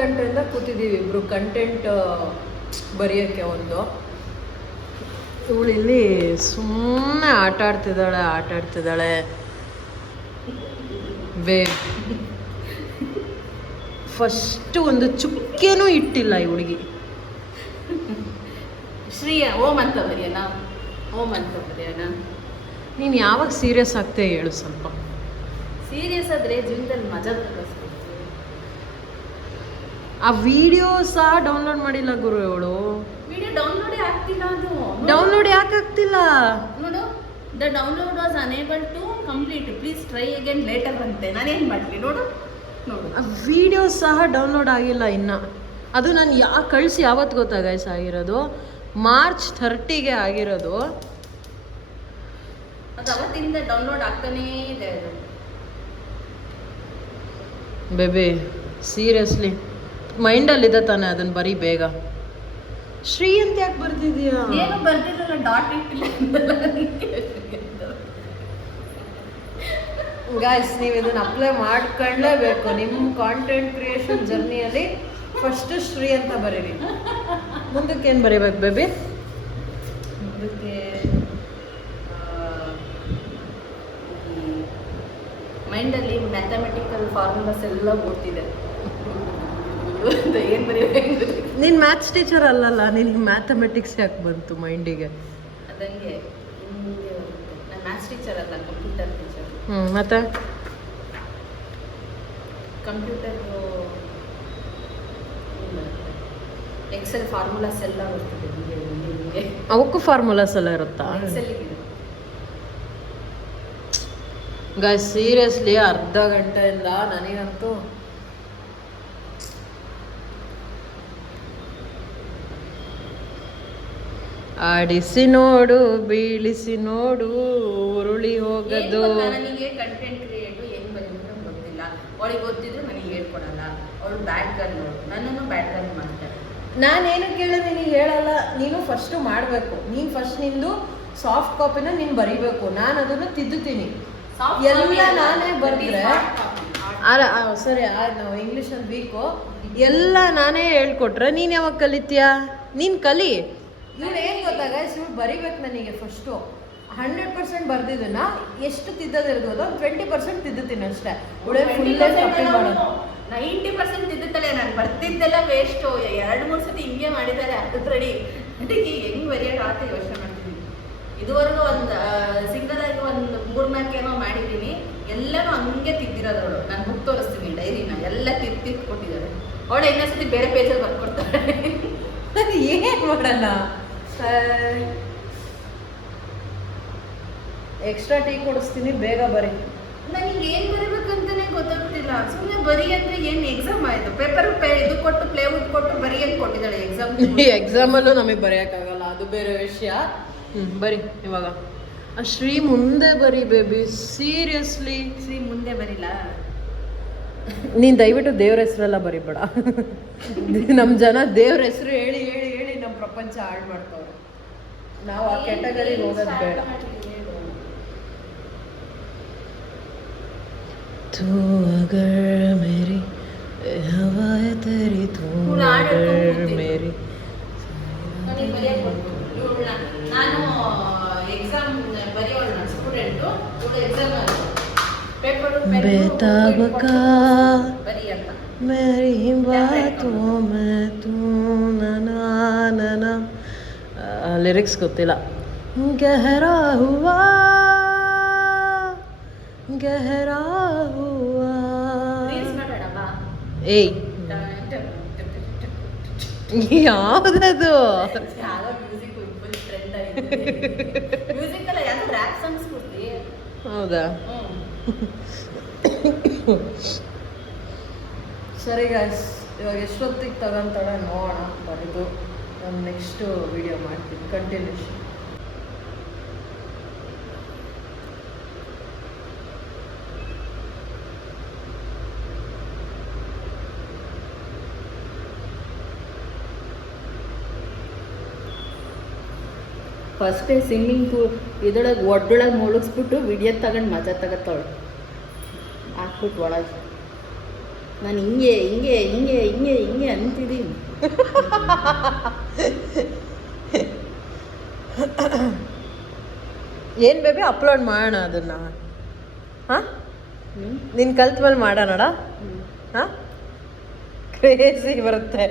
ಗಂಟೆಯಿಂದ ಕೂತಿದ್ದೀವಿ ಇಬ್ರು ಕಂಟೆಂಟ್ ಬರೆಯೋಕ್ಕೆ. ಒಂದು ಇವಳು ಇಲ್ಲಿ ಸುಮ್ಮನೆ ಆಟ ಆಡ್ತಿದ್ದಾಳೆ. ಫಸ್ಟ್ ಒಂದು ಚುಕ್ಕೆನೂ ಇಟ್ಟಿಲ್ಲ ಈ ಹುಡುಗಿ. ಶ್ರೀಯ ಓಂ ಅಂತ ಬರೆಯೋಣ. ನೀನು ಯಾವಾಗ ಸೀರಿಯಸ್ ಆಗ್ತೇ ಹೇಳು. ಸ್ವಲ್ಪ ಸೀರಿಯಸ್ ಆದರೆ ಜೀವನದಲ್ಲಿ ಮಜಾ ತಗೋಸ್ಬೇಕು. ಆ ವಿಡಿಯೋ ಸಹ ಡೌನ್ಲೋಡ್ ಮಾಡಿಲ್ಲ ಗುರು ಇವಳು. ವಿಡಿಯೋ ಡೌನ್ಲೋಡೇ ಆಗ್ತಿಲ್ಲ. ಅದು ಡೌನ್ಲೋಡ್ ಯಾಕೆ ಆಗ್ತಿಲ್ಲ ನೋಡು. The download was unable to complete, please try again later ಅಂತೆ. ನಾನೇನು ಮಾಡಲಿ ನೋಡು. ವಿಡಿಯೋ ಸಹ ಡೌನ್ಲೋಡ್ ಆಗಿಲ್ಲ ಇನ್ನು. ಅದು ನಾನು ಕಳಿಸಿ ಯಾವತ್ತು ಗೊತ್ತಾ ಗೈಸ್ ಆಗಿರೋದು? ಮಾರ್ಚ್ 30ಗೆ ಆಗಿರೋದು. ಅದು ಅವತ್ತಿಂದ ಡೌನ್ಲೋಡ್ ಆಗ್ತಾನೇ ಇದೆ ಅದು. ಬೇಬಿ ಸೀರಿಯಸ್ಲಿ ಮೈಂಡಲ್ಲಿದೆ ತಾನೆ, ಅದನ್ನು ಬರೀ ಬೇಗ. ಶ್ರೀ ಅಂತ ಯಾಕೆ ಬರ್ತಿದ್ಯಾ? ಏನು ಬರ್ತಿರಲ್ಲ, ಡಾಟ್ ಇಟ್ಟಿಲ್ಲ. ಗಾಯ್ಸ್ ನೀವು ಇದನ್ನು ಅಪ್ಲೈ ಮಾಡ್ಕೊಳ್ಳೇಬೇಕು ನಿಮ್ಮ ಕಾಂಟೆಂಟ್ ಕ್ರಿಯೇಷನ್ ಜರ್ನಿಯಲ್ಲಿ. ಫಸ್ಟ್ ಶ್ರೀ ಅಂತ ಬರೀರಿ. ಮುಂದಕ್ಕೆ ಏನು ಬರೀಬೇಕು ಬೇಬಿ? ಮುಂದಕ್ಕೆ ಮೈಂಡಲ್ಲಿ ಮ್ಯಾಥಮೆಟಿಕಲ್ ಫಾರ್ಮುಲಾಸ್ ಎಲ್ಲ ಓದ್ತಿದೆ. ಏನು ಬರೀಬೇಕು? ನೀನು ಮ್ಯಾಥ್ಸ್ ಟೀಚರ್ ಅಲ್ಲಲ್ಲ, ನಿನಗೆ ಮ್ಯಾಥಮೆಟಿಕ್ಸ್ ಯಾಕೆ ಬಂತು ಮೈಂಡಿಗೆ? ಅದಂಗೆ ನಾನು ಮ್ಯಾಥ್ಸ್ ಟೀಚರ್ ಅಲ್ಲ, ಕಂಪ್ಯೂಟರ್ ಟೀಚರ್. ಮತ್ತೆ ಕಂಪ್ಯೂಟರ್ ಎಕ್ಸೆಲ್ ಫಾರ್ಮುಲಾಸ್ ಎಲ್ಲ ಬರ್ತಿದೆ. ಅವಕ್ಕೂ ಫಾರ್ಮುಲಾಸ್ ಎಲ್ಲ ಇರುತ್ತಾ? ಗಾಯ್ಸ್ ಸೀರಿಯಸ್ಲಿ ಅರ್ಧ ಗಂಟೆಯಿಂದ ನನಗಂತೂ ಆಡಿಸಿ ನೋಡು, ಬೀಳಿಸಿ ನೋಡು, ಉರುಳಿ ಹೋಗದು. ನನಗೆ ಕಂಟೆಂಟ್ ಕ್ರಿಯೇಟ್ ಏನು ಬರೀಬೇಕು ಗೊತ್ತಿಲ್ಲ. ಅವಳಿಗೆ ಗೊತ್ತಿದ್ರು ನನಗೆ ಹೇಳ್ಕೊಡಲ್ಲ. ಅವಳು ಬ್ಯಾಡ್ ಗರ್ಲ್, ನೋಡು ನನ್ನನ್ನು ಬ್ಯಾಡ್ ಗರ್ಲ್ ಮಾಡ್ತಾರೆ. ನಾನೇನು ಕೇಳಿದ್ರೆ ನೀನು ಹೇಳಲ್ಲ. ನೀನು ಫಸ್ಟು ಮಾಡಬೇಕು. ನೀನು ಫಸ್ಟ್ ನಿಂದು ಸಾಫ್ಟ್ ಕಾಪಿನ ನೀನು ಬರೀಬೇಕು. ನಾನು ಅದನ್ನು ತಿದ್ದುತ್ತೀನಿ. ಎಲ್ಲ ನಾನೇ ಬರೆದ್ರೆ ಸರಿ, ನಾವು ಇಂಗ್ಲೀಷಲ್ಲಿ ವೀಕು. ಎಲ್ಲ ನಾನೇ ಹೇಳ್ಕೊಟ್ರೆ ನೀನು ಯಾವಾಗ ಕಲಿತೀಯಾ? ನೀನು ಕಲಿ. ಇವ್ಳು ಏನು ಗೊತ್ತಾಗ, ಇವ್ಳು ಬರಿಬೇಕು ನನಗೆ ಫಸ್ಟು 100% ಬರ್ದಿದ್ದನ್ನ ಎಷ್ಟು ತಿದ್ದೋದಿರ್ಬೋದು 20% ತಿದ್ದುತ್ತೀನಿ ಅಷ್ಟೇ. ಫುಲ್ ಕಾಪಿ ಮಾಡೋದು 90% ತಿದ್ದುತ್ತಲೇ. ನಾನು ಬರ್ತಿದ್ದೆಲ್ಲ ವೇಸ್ಟು. 2-3 ಸತಿ ಹಿಂಗೆ ಮಾಡಿದ್ದಾರೆ ಅರ್ಧದ್ರಡಿ. ಅದಕ್ಕೆ ಹೆಂಗೆ ಬರೆಯೋಕೆ ಆತ ಯೋಚನೆ ಮಾಡ್ತೀನಿ. ಇದುವರೆಗೂ ಒಂದು ಸಿಂಗಲ್ ಆಗಿ ಒಂದು 3-4 ಏನೋ ಮಾಡಿದ್ದೀನಿ. ಎಲ್ಲನೂ ಹಂಗೆ ತಿದ್ದಿರೋದವಳು. ನಾನು ಬುಕ್ ತೋರಿಸ್ತೀನಿ, ಡೈರಿನ ಎಲ್ಲ ತಿದ್ದು ಕೊಟ್ಟಿದ್ದಾಳೆ. ಅವಳು ಇನ್ನೊಂದ್ಸತಿ ಬೇರೆ ಪೇಜಲ್ಲಿ ಬರ್ಕೊಡ್ತಾಳೆ. ಏನು ಮಾಡೋಣ? ಎಕ್ಸ್ಟ್ರಾ ಟೀ ಕೊಡಿಸ್ತೀನಿ, ಬೇಗ ಬರೀ. ನನಗೆ ಏನು ಬರೀಬೇಕಂತಾನೆ ಗೊತ್ತಾಗ್ತಿಲ್ಲ. ಸುಮ್ಮನೆ ಬರೀ ಅಂದರೆ ಏನು ಎಕ್ಸಾಮ್ ಆಯಿತು? ಪೇಪರ್ ಇದು ಕೊಟ್ಟು ಪ್ಲೇವುಡ್ ಕೊಟ್ಟು ಬರೀ ಅಂತ ಕೊಟ್ಟಿದ್ದಾಳೆ ಎಕ್ಸಾಮ್. ಎಕ್ಸಾಮಲ್ಲೂ ನಮಗೆ ಬರೆಯೋಕ್ಕಾಗಲ್ಲ, ಅದು ಬೇರೆ ವಿಷಯ. ಬರೀ ಇವಾಗ ಶ್ರೀ ಮುಂದೆ ಬರೀ ಬೇಬಿ. ಸೀರಿಯಸ್ಲಿ ಶ್ರೀ ಮುಂದೆ ಬರೀಲ್ಲ. ನೀನು ದಯವಿಟ್ಟು ದೇವ್ರ ಹೆಸರೆಲ್ಲ ಬರೀಬೇಡ. ನಮ್ಮ ಜನ ದೇವ್ರ ಹೆಸರು ಹೇಳಿ ಹೇಳಿ ಹೇಳಿ ನಮ್ಮ ಪ್ರಪಂಚ ಹಾಳು ಮಾಡ್ತವ್ರೆ. ನಾವು ಆ ಕೆಟಗರಿಗೆ ಹೋಗೋದು ಬೇಡ. तू अगर मेरी हवा है तेरी, तू अगर मेरी. ನಾನು ಎಕ್ಸಾಮ್ ಬರೆಯೋಳು, ನಾನು ಸ್ಟೂಡೆಂಟು. ಎಕ್ಸಾಮ್ ಪೇಪರ್ बेताब का ಬರೀ ಅಂತ मेरी बातों में तू नना नना. ಲಿರಿಕ್ಸ್ ಗೊತ್ತಿಲ್ಲ. गहरा हुआ गहरा हुआ. ಏಯ್ ಯಾವ್ದದು? ಹೌದಾ? ಸರಿ ಗಾಯ್ಸ್, ಇವಾಗ ಎಷ್ಟೊತ್ತಿಗೆ ತಗೊಂತಾಳೆ ನೋಡೋಣ. ಬರೆದು ನಾನು ನೆಕ್ಸ್ಟ್ ವಿಡಿಯೋ ಮಾಡ್ತೀನಿ ಕಂಟಿನ್ಯೂಷನ್. ಫಸ್ಟೇ ಸ್ವಿಮ್ಮಿಂಗ್ ಪೂಲ್ ಇದರೊಳಗೆ ಒಡ್ಡೊಳಗೆ ಮುಳುಗಿಸ್ಬಿಟ್ಟು ವಿಡಿಯೋ ತಗೊಂಡು ಮಜಾ ತಗೋತಾಳೆ. ಹಾಕ್ಬಿಟ್ಟು ಒಳಗೆ ನಾನು ಹಿಂಗೆ ಹಿಂಗೆ ಹಿಂಗೆ ಹಿಂಗೆ ಹಿಂಗೆ ಅಂತಿದ್ದೀನಿ. ಏನು ಬೇಬಿ ಅಪ್ಲೋಡ್ ಮಾಡೋಣ ಅದನ್ನ? ಹಾಂ ನೀನು ಕಲ್ತ ಮೇಲೆ ಮಾಡೋಣ. ಹಾಂ ಕ್ರೇಜಿ ಬರುತ್ತೆ.